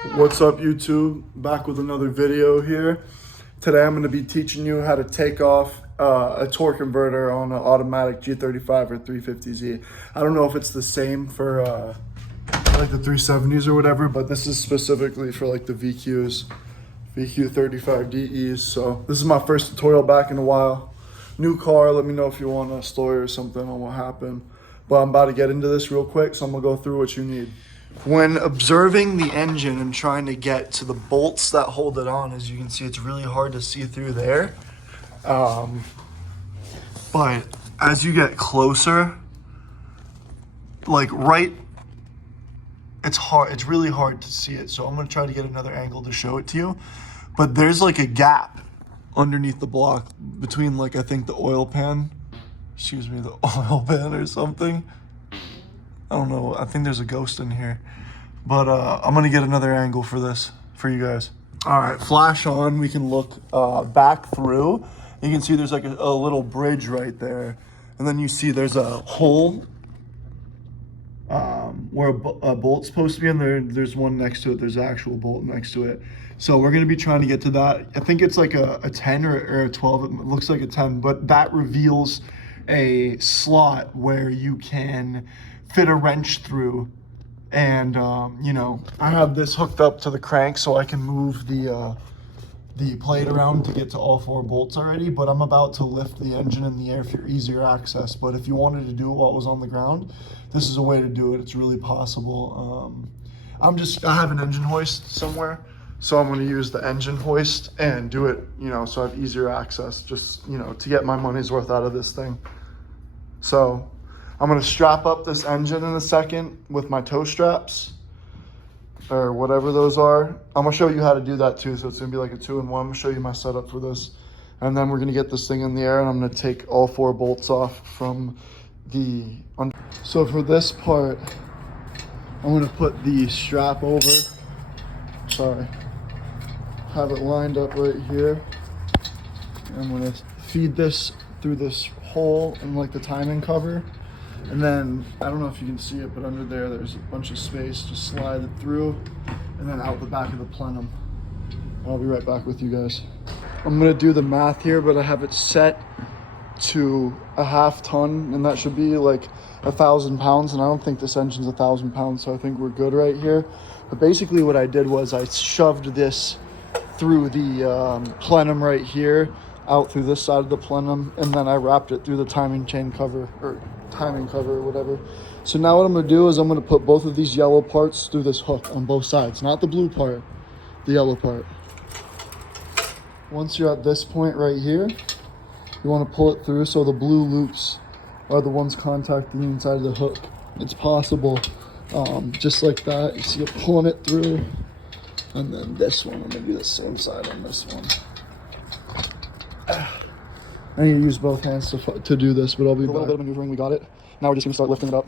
What's up, YouTube? Back with another video here. Today I'm going to be teaching you how to take off a torque converter on an automatic G35 or 350Z. I don't know if it's the same for like the 370s or whatever, but this is specifically for like the VQs, VQ35DEs. So this is my first tutorial back in a while. New car, let me know if you want a story or something on what happened. But I'm about to get into this real quick, so I'm going to go through what you need. When observing the engine and trying to get to the bolts that hold it on, as you can see, it's really hard to see through there. But as you get closer, like it's really hard to see it. So I'm gonna try to get another angle to show it to you. But there's like a gap underneath the block between like, I think the oil pan or something. I don't know, I think there's a ghost in here. But I'm gonna get another angle for this, for you guys. All right, flash on, we can look back through. You can see there's like a little bridge right there. And then you see there's a hole where a bolt's supposed to be, and there's one next to it. There's an actual bolt next to it. So we're gonna be trying to get to that. I think it's like a 10 or a 12, it looks like a 10, but that reveals a slot where you can fit a wrench through. And you know, I have this hooked up to the crank so I can move the plate around to get to all 4 bolts already, but I'm about to lift the engine in the air for easier access. But if you wanted to do it while it was on the ground, this is a way to do it. It's really possible. I have an engine hoist somewhere, so I'm going to use the engine hoist and do it, you know, so I have easier access, just, you know, to get my money's worth out of this thing. So I'm gonna strap up this engine in a second with my toe straps or whatever those are. I'm gonna show you how to do that too. So it's gonna be like a 2-in-1. I'm gonna show you my setup for this. And then we're gonna get this thing in the air, and I'm gonna take all 4 bolts off from the under. So for this part, I'm gonna put the strap over. Sorry. Have it lined up right here. I'm gonna feed this through this hole in like the timing cover. And then, I don't know if you can see it, but under there's a bunch of space. Just slide it through and then out the back of the plenum. I'll be right back with you guys. I'm gonna do the math here, but I have it set to a 1/2 ton, and that should be like 1,000 pounds. And I don't think this engine's 1,000 pounds, so I think we're good right here. But basically what I did was I shoved this through the plenum right here, out through this side of the plenum, and then I wrapped it through the timing cover or whatever. So now what I'm gonna do is I'm gonna put both of these yellow parts through this hook on both sides, not the blue part, the yellow part. Once you're at this point right here, you wanna pull it through so the blue loops are the ones contacting the inside of the hook. It's possible, just like that. You see it pulling it through. And then this one, I'm gonna do the same side on this one. I need to use both hands to do this, but I'll be back. A little bit of maneuvering, we got it. Now we're just gonna start lifting it up.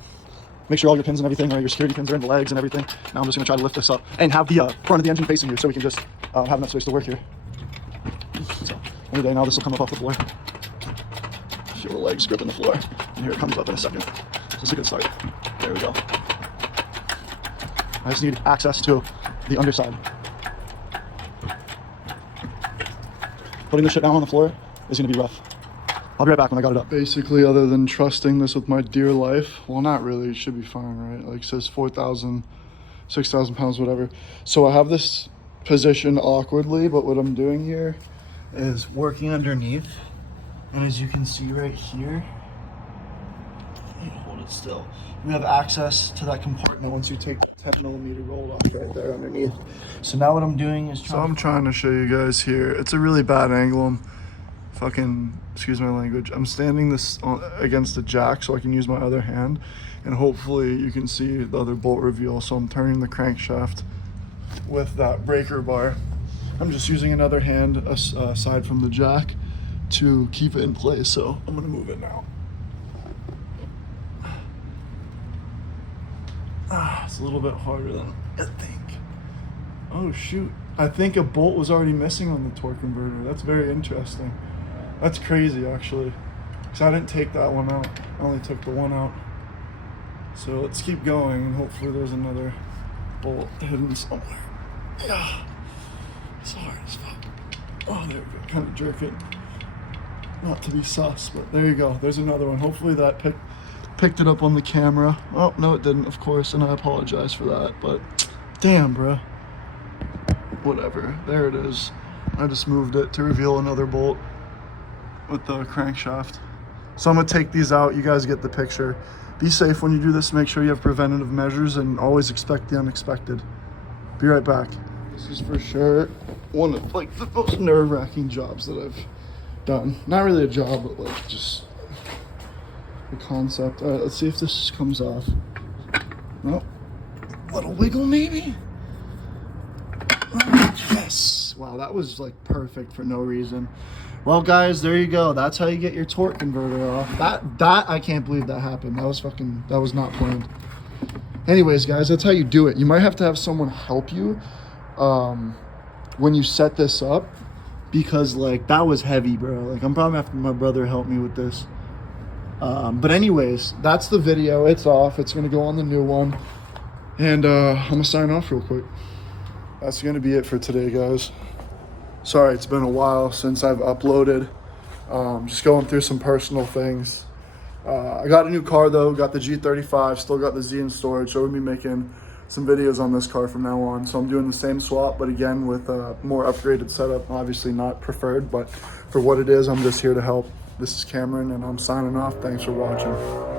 Make sure all your pins and everything, or your security pins are in the legs and everything. Now I'm just gonna try to lift this up and have the front of the engine facing you, so we can just have enough space to work here. So anyway, now this will come up off the floor. Feel the legs gripping the floor, and here it comes up in a second. So it's a good start. There we go. I just need access to the underside. Putting this shit down on the floor is gonna be rough. I'll be right back when I got it up. Basically, other than trusting this with my dear life, well, not really, it should be fine, right? Like it says 4,000, 6,000 pounds, whatever. So I have this positioned awkwardly, but what I'm doing here is working underneath. And as you can see right here, hold it still. We have access to that compartment once you take the 10mm roll off right there underneath. So now what I'm doing is I'm trying to show you guys here. It's a really bad angle. I'm fucking, excuse my language. I'm standing this against the jack so I can use my other hand, and hopefully you can see the other bolt reveal. So I'm turning the crankshaft with that breaker bar. I'm just using another hand aside from the jack to keep it in place. So I'm gonna move it now. It's a little bit harder than I think. Oh shoot, I think a bolt was already missing on the torque converter. That's very interesting. That's crazy actually, because I didn't take that one out. I only took the one out. So let's keep going, and hopefully there's another bolt hidden somewhere. Yeah. It's hard as fuck. Oh, there we go. Kind of jerk it. Not to be sus, but there you go. There's another one. Hopefully that picked it up on the camera. Oh, no, it didn't, of course, and I apologize for that, but damn, bro. Whatever. There it is. I just moved it to reveal another bolt with the crankshaft. So I'm gonna take these out. You guys get the picture. Be safe when you do this. Make sure you have preventative measures and always expect the unexpected. Be right back. This is for sure one of like the most nerve-wracking jobs that I've done. Not really a job, but like just the concept. All right, let's see if this comes off. Nope. Little wiggle maybe. Oh, yes. Wow, that was like perfect for no reason. Well, guys, there you go. That's how you get your torque converter off. That I can't believe that happened. That was not planned. Anyways, guys, that's how you do it. You might have to have someone help you when you set this up, because like that was heavy, bro. Like I'm probably having my brother help me with this. But anyways, that's the video. It's off. It's gonna go on the new one, and I'm gonna sign off real quick. That's gonna be it for today, guys. Sorry, it's been a while since I've uploaded. Just going through some personal things. I got a new car though, got the G35, still got the Z in storage, so we'll be making some videos on this car from now on. So I'm doing the same swap, but again with a more upgraded setup. Obviously not preferred, but for what it is, I'm just here to help. This is Cameron, and I'm signing off. Thanks for watching.